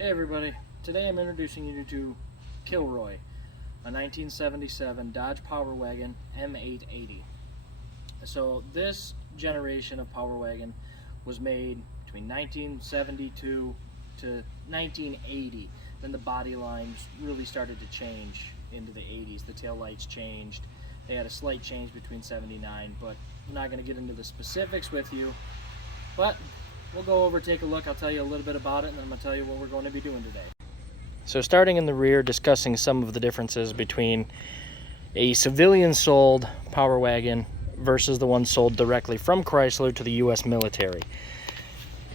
Hey everybody, today I'm introducing you to Kilroy, a 1977 Dodge Power Wagon M880. So this generation of Power Wagon was made between 1972 to 1980. Then the body lines really started to change into the 80s. The tail lights changed. They had a slight change between 79, but I'm not going to get into the specifics with you. But we'll go over, take a look. I'll tell you a little bit about it, and then I'm going to tell you what we're going to be doing today. So starting in the rear, discussing some of the differences between a civilian-sold Power Wagon versus the one sold directly from Chrysler to the U.S. military.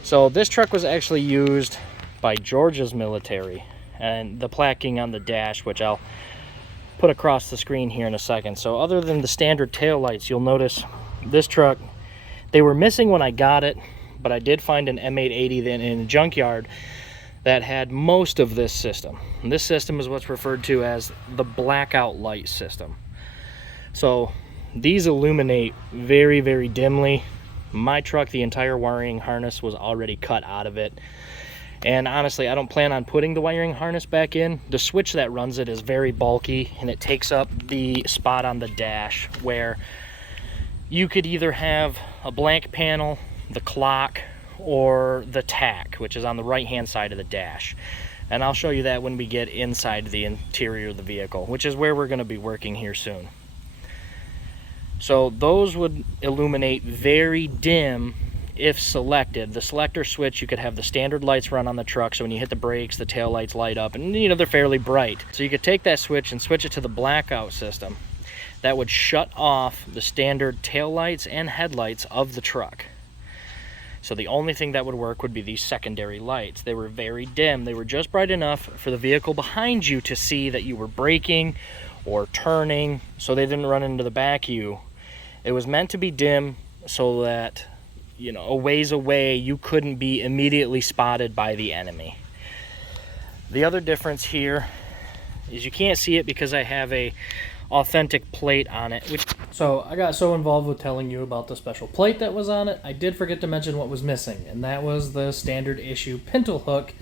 So this truck was actually used by Georgia's military, and the plaquing on the dash, which I'll put across the screen here in a second. So other than the standard taillights, you'll notice this truck, they were missing when I got it, but I did find an M880 then in a junkyard that had most of this system. And this system is what's referred to as the blackout light system. So these illuminate very, very dimly. My truck, the entire wiring harness was already cut out of it. And honestly, I don't plan on putting the wiring harness back in. The switch that runs it is very bulky, and it takes up the spot on the dash where you could either have a blank panel, the clock, or the tack, which is on the right hand side of the dash. And I'll show you that when we get inside the interior of the vehicle, which is where we're going to be working here soon. So those would illuminate very dim if selected. The selector switch, you could have the standard lights run on the truck, so when you hit the brakes, the tail lights light up, and you know, they're fairly bright. So you could take that switch and switch it to the blackout system. That would shut off the standard tail lights and headlights of the truck. So the only thing that would work would be these secondary lights. They were very dim. They were just bright enough for the vehicle behind you to see that you were braking or turning, so they didn't run into the back of you. It was meant to be dim so that, you know, a ways away you couldn't be immediately spotted by the enemy. The other difference here is you can't see it because I have a authentic plate on it. So I got so involved with telling you about the special plate that was on it, I did forget to mention what was missing, and that was the standard issue pintle hook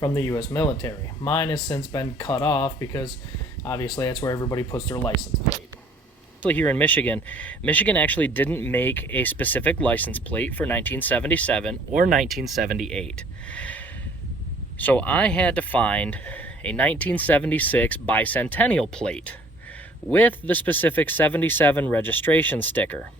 from the U.S. military. Mine has since been cut off because obviously that's where everybody puts their license plate. Here in Michigan actually didn't make a specific license plate for 1977 or 1978. So I had to find a 1976 bicentennial plate with the specific 77 registration sticker,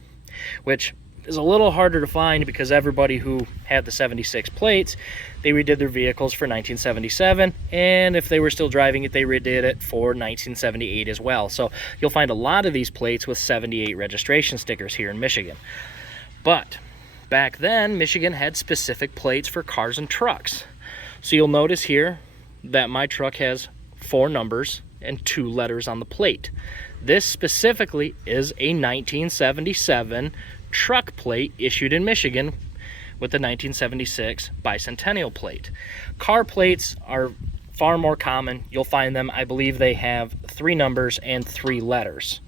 which is a little harder to find because everybody who had the 76 plates, they redid their vehicles for 1977, and if they were still driving it, they redid it for 1978 as well. So you'll find a lot of these plates with 78 registration stickers here in Michigan. But back then, Michigan had specific plates for cars and trucks. So you'll notice here that my truck has 4 numbers and 2 letters on the plate. This specifically is a 1977 truck plate issued in Michigan with the 1976 bicentennial plate. Car plates are far more common. You'll find them, I believe they have 3 numbers and 3 letters.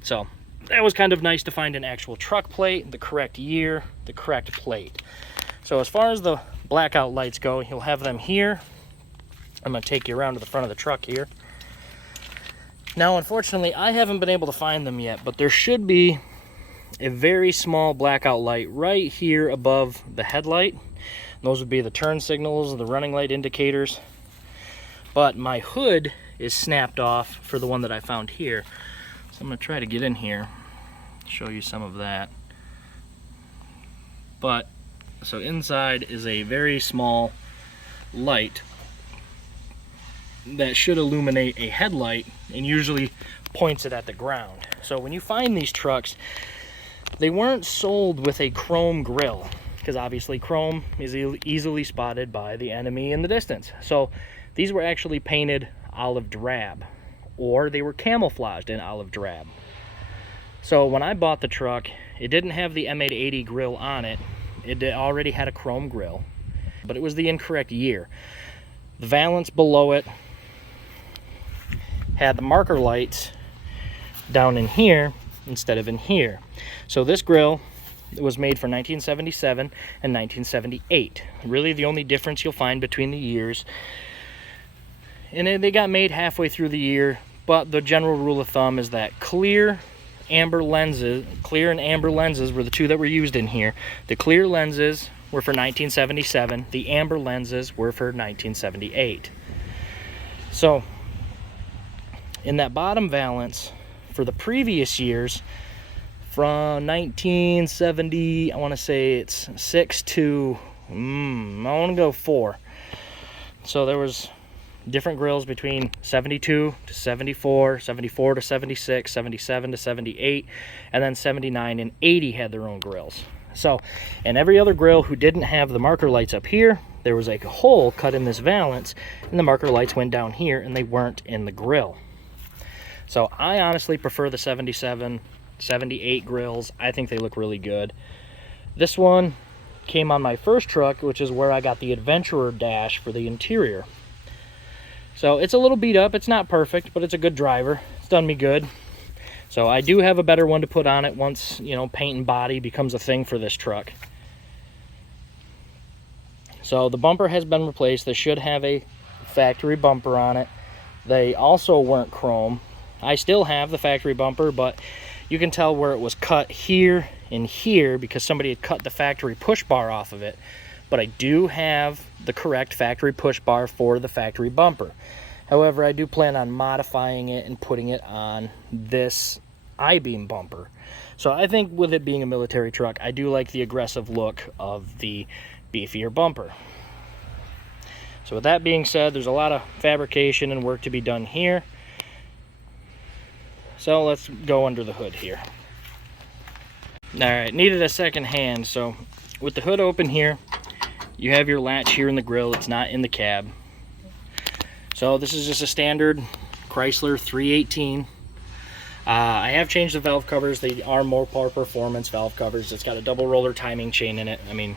So that was kind of nice to find an actual truck plate, the correct year, the correct plate. So as far as the blackout lights go, you'll have them here. I'm going to take you around to the front of the truck here. Now, unfortunately, I haven't been able to find them yet, but there should be a very small blackout light right here above the headlight. Those would be the turn signals, the running light indicators. But my hood is snapped off for the one that I found here. So I'm going to try to get in here, show you some of that. But, so inside is a very small light that should illuminate a headlight and usually points it at the ground. So when you find these trucks, they weren't sold with a chrome grille because obviously chrome is easily spotted by the enemy in the distance. So these were actually painted olive drab, or they were camouflaged in olive drab. So when I bought the truck, it didn't have the M880 grille on it. It already had a chrome grille, but it was the incorrect year. The valance below it had the marker lights down in here instead of in here. So this grille was made for 1977 and 1978. Really the only difference you'll find between the years. And they got made halfway through the year, but the general rule of thumb is that clear and amber lenses were the two that were used in here. The clear lenses were for 1977, the amber lenses were for 1978. So in that bottom valance for the previous years, from 1970, I want to say it's 6 to, I want to go 4. So there was different grills between 72 to 74, 74 to 76, 77 to 78, and then 79 and 80 had their own grills. So, and every other grill who didn't have the marker lights up here, there was a hole cut in this valance, and the marker lights went down here, and they weren't in the grill. So I honestly prefer the 77, 78 grills. I think they look really good. This one came on my first truck, which is where I got the Adventurer dash for the interior. So it's a little beat up. It's not perfect, but it's a good driver. It's done me good. So I do have a better one to put on it once, you know, paint and body becomes a thing for this truck. So the bumper has been replaced. They should have a factory bumper on it. They also weren't chrome. I still have the factory bumper, but you can tell where it was cut here and here because somebody had cut the factory push bar off of it. But I do have the correct factory push bar for the factory bumper. However, I do plan on modifying it and putting it on this I-beam bumper. So I think with it being a military truck, I do like the aggressive look of the beefier bumper. So with that being said, there's a lot of fabrication and work to be done here. So let's go under the hood here. Alright, needed a second hand. So with the hood open here, you have your latch here in the grill. It's not in the cab. So this is just a standard Chrysler 318. I have changed the valve covers. They are more power performance valve covers. It's got a double roller timing chain in it. I mean,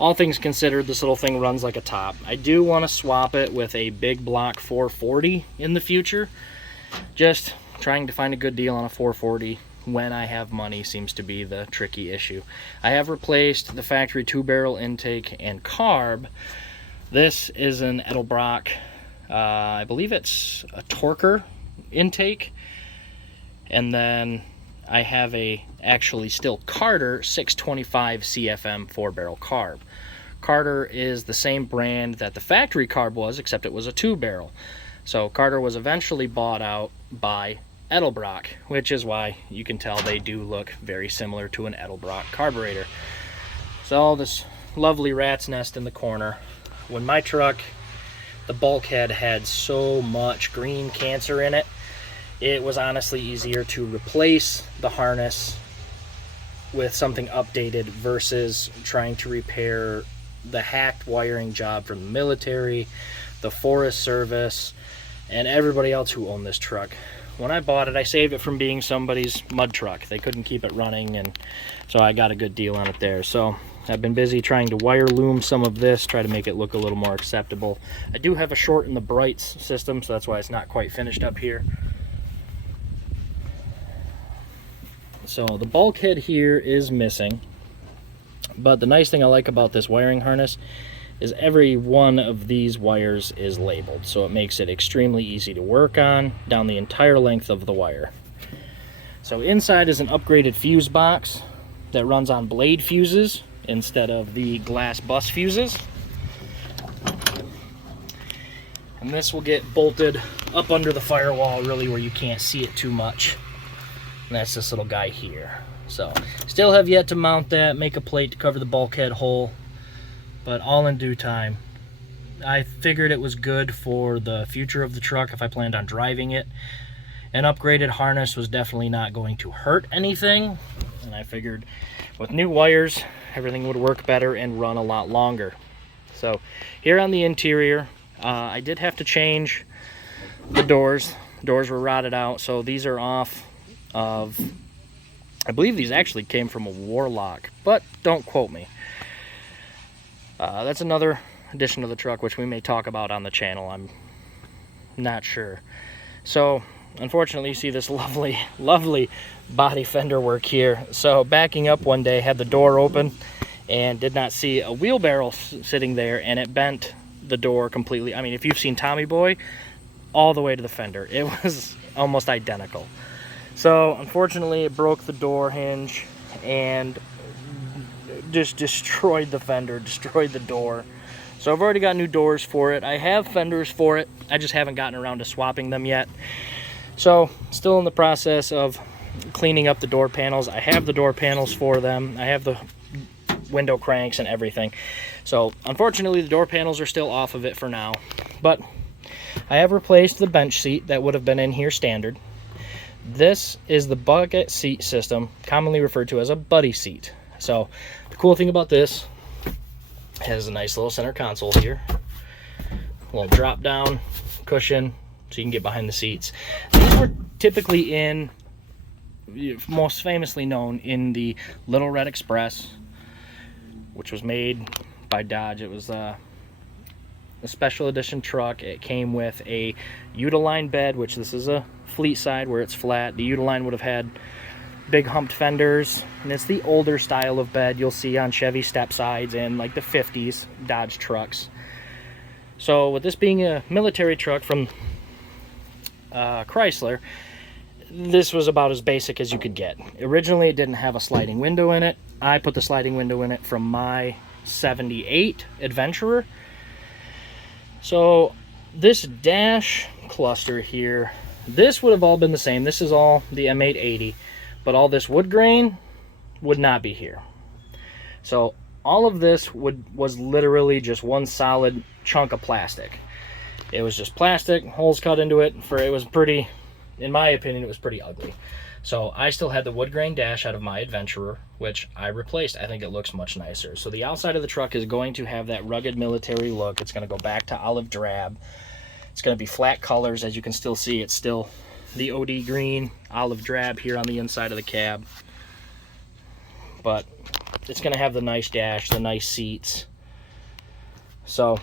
all things considered, this little thing runs like a top. I do want to swap it with a big block 440 in the future. Just trying to find a good deal on a 440 when I have money seems to be the tricky issue. I have replaced the factory 2-barrel intake and carb. This is an Edelbrock, I believe it's a Torker intake. And then I have a actually still Carter 625 CFM 4-barrel carb. Carter is the same brand that the factory carb was, except it was a 2-barrel. So Carter was eventually bought out by Edelbrock, which is why you can tell they do look very similar to an Edelbrock carburetor. So this lovely rat's nest in the corner. When my truck, the bulkhead had so much green cancer in it, it was honestly easier to replace the harness with something updated versus trying to repair the hacked wiring job from the military, the Forest Service, and everybody else who owned this truck. When I bought it, I saved it from being somebody's mud truck. They couldn't keep it running, and so I got a good deal on it there. So I've been busy trying to wire loom some of this, try to make it look a little more acceptable. I do have a short in the brights system, so that's why it's not quite finished up here. So the bulkhead here is missing, but the nice thing I like about this wiring harness is every one of these wires is labeled, so it makes it extremely easy to work on down the entire length of the wire. So inside is an upgraded fuse box that runs on blade fuses instead of the glass bus fuses. And this will get bolted up under the firewall, really where you can't see it too much. And that's this little guy here. So still have yet to mount that, make a plate to cover the bulkhead hole, but all in due time. I figured it was good for the future of the truck if I planned on driving it. An upgraded harness was definitely not going to hurt anything, and I figured with new wires everything would work better and run a lot longer. So here on the interior, I did have to change the doors. The doors were rotted out, so these are off of, I believe these actually came from a Warlock, but don't quote me. That's another addition to the truck which we may talk about on the channel. I'm not sure. So unfortunately, you see this lovely, lovely body fender work here. So backing up one day, had the door open and did not see a wheelbarrow sitting there, and it bent the door completely. I mean, if you've seen Tommy Boy, all the way to the fender, it was almost identical. So unfortunately, it broke the door hinge and just destroyed the fender, destroyed the door. So I've already got new doors for it. I have fenders for it. I just haven't gotten around to swapping them yet. So still in the process of cleaning up the door panels. I have the door panels for them. I have the window cranks and everything. So unfortunately, the door panels are still off of it for now. But I have replaced the bench seat that would have been in here standard. This is the bucket seat system, commonly referred to as a buddy seat. So the cool thing about this, has a nice little center console here, a little drop down cushion so you can get behind the seats. These were typically in, most famously known in the Little Red Express, which was made by Dodge. It was a special edition truck. It came with a Utiline bed, which this is a fleet side where it's flat. The Utiline would have had big humped fenders, and it's the older style of bed you'll see on Chevy step sides and like the 50s Dodge trucks. So with this being a military truck from Chrysler, this was about as basic as you could get. Originally it didn't have a sliding window in it. I put the sliding window in it from my 78 Adventurer. So this dash cluster here, this would have all been the same. This is all the M880. But all this wood grain would not be here. So all of this was literally just one solid chunk of plastic. It was just plastic, holes cut into it. It was pretty, in my opinion, it was pretty ugly. So I still had the wood grain dash out of my Adventurer, which I replaced. I think it looks much nicer. So the outside of the truck is going to have that rugged military look. It's going to go back to olive drab. It's going to be flat colors. As you can still see, it's still the OD green, olive drab here on the inside of the cab. But it's going to have the nice dash, the nice seats. So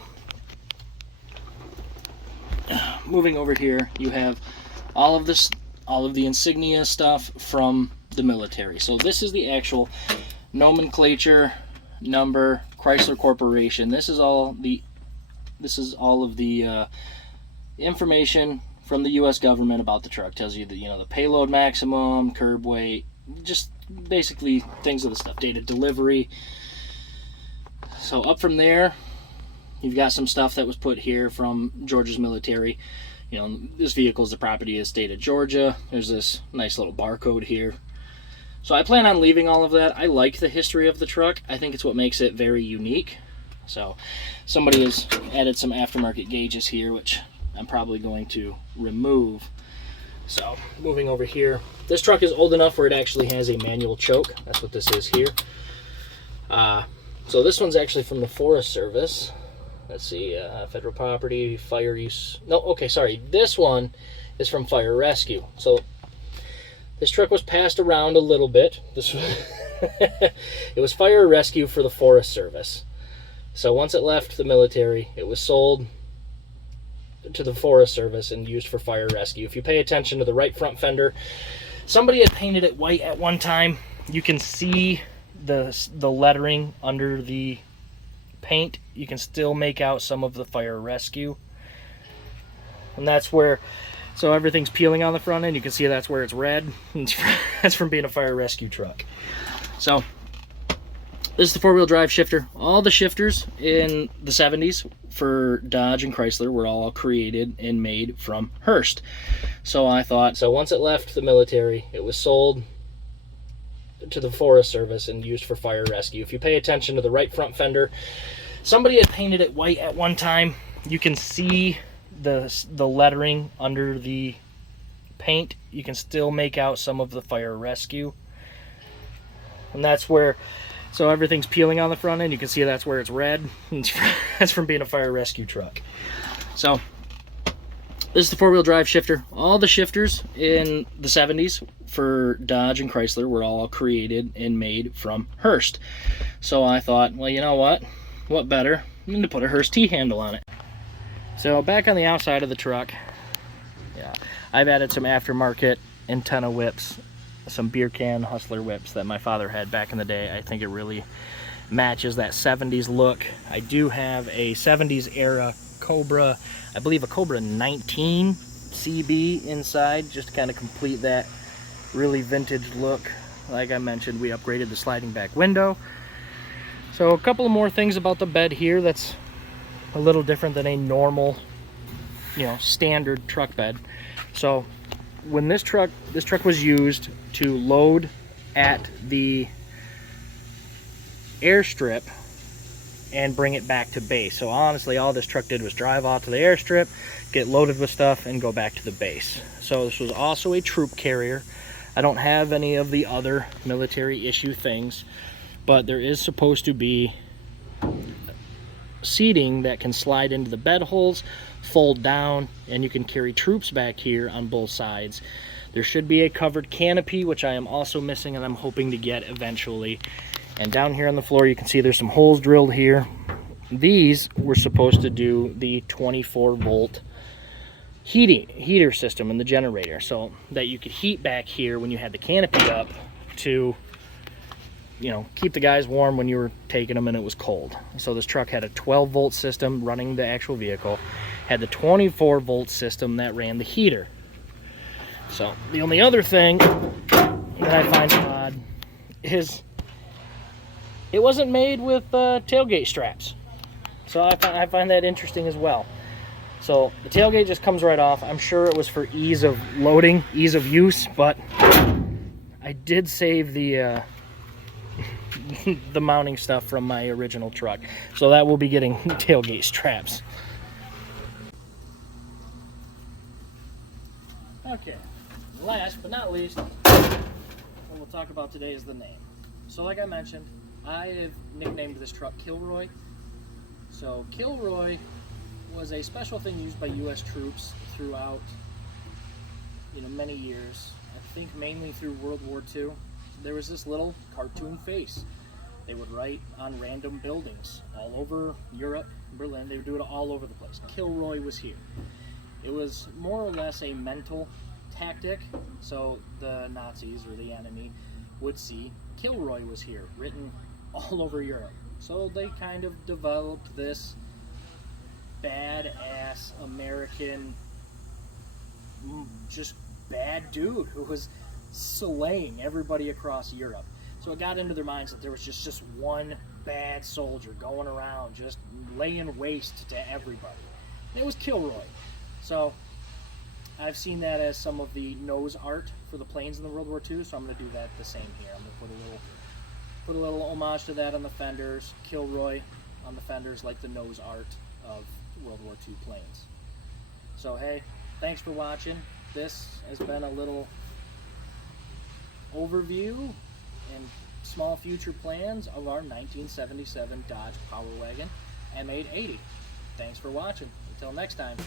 moving over here, you have all of the insignia stuff from the military. So this is the actual nomenclature number, Chrysler Corporation. This is all of the information from the U.S. government about the truck. Tells you the the payload maximum, curb weight, just basically things of the stuff. Dated delivery. So up from there, you've got some stuff that was put here from Georgia's military. This vehicle is the property of the state of Georgia. There's this nice little barcode here. So I plan on leaving all of that. I like the history of the truck. I think it's what makes it very unique. So somebody has added some aftermarket gauges here, which I'm probably going to remove. So moving over here, this truck is old enough where it actually has a manual choke. That's what this is here. So this one's actually from the Forest Service. Let's see, federal property, fire use. No, okay, sorry. This one is from fire rescue. So this truck was passed around a little bit. It was fire rescue for the Forest Service. So once it left the military, it was sold to the Forest Service and used for fire rescue. If you pay attention to the right front fender, somebody had painted it white at one time. You can see the lettering under the paint. You can still make out some of the fire rescue, and that's where, so everything's peeling on the front end. You can see that's where it's red. That's from being a fire rescue truck. So this is the four-wheel drive shifter. All the shifters in the 70s for Dodge and Chrysler were all created and made from Hurst. So I thought, so once it left the military, it was sold to the Forest Service and used for fire rescue. If you pay attention to the right front fender, somebody had painted it white at one time. You can see the lettering under the paint. You can still make out some of the fire rescue, and that's where, so everything's peeling on the front end. You can see that's where it's red. That's from being a fire rescue truck. So this is the four-wheel drive shifter. All the shifters in the 70s for Dodge and Chrysler were all created and made from Hurst. So I thought, well, you know what better than to put a Hurst T-handle on it. So back on the outside of the truck, yeah, I've added some aftermarket antenna whips, some beer can hustler whips that my father had back in the day. I think it really matches that 70s look. I do have a 70s era Cobra, I believe a Cobra 19 CB inside, just to kind of complete that really vintage look. Like I mentioned, we upgraded the sliding back window. So a couple of more things about the bed here that's a little different than a normal, standard truck bed. So when this truck was used to load at the airstrip and bring it back to base. So honestly, all this truck did was drive off to the airstrip, get loaded with stuff, and go back to the base. So this was also a troop carrier. I don't have any of the other military issue things, but there is supposed to be seating that can slide into the bed holes, fold down, and you can carry troops back here on both sides. There should be a covered canopy, which I am also missing and I'm hoping to get eventually. And down here on the floor, you can see there's some holes drilled here. These were supposed to do the 24-volt heater system in the generator, so that you could heat back here when you had the canopy up to, keep the guys warm when you were taking them and it was cold. So this truck had a 12-volt system running the actual vehicle, had the 24-volt system that ran the heater. So the only other thing that I find odd is it wasn't made with tailgate straps. So I find that interesting as well. So the tailgate just comes right off. I'm sure it was for ease of loading, ease of use, but I did save the the mounting stuff from my original truck. So that will be getting tailgate straps. Okay, last but not least, what we'll talk about today is the name. So like I mentioned, I have nicknamed this truck Kilroy. So Kilroy was a special thing used by U.S. troops throughout, many years. I think mainly through World War II. There was this little cartoon face. They would write on random buildings all over Europe, Berlin. They would do it all over the place. Kilroy was here. It was more or less a mental tactic. So the Nazis, or the enemy, would see Kilroy was here, written all over Europe. So they kind of developed this badass American, just bad dude who was slaying everybody across Europe. So it got into their minds that there was just one bad soldier going around just laying waste to everybody. And it was Kilroy. So I've seen that as some of the nose art for the planes in the World War II, so I'm going to do that the same here. I'm going to put a little homage to that on the fenders, Kilroy on the fenders, like the nose art of World War II planes. So hey, thanks for watching. This has been a little overview and small future plans of our 1977 Dodge Power Wagon M880. Thanks for watching. Until next time.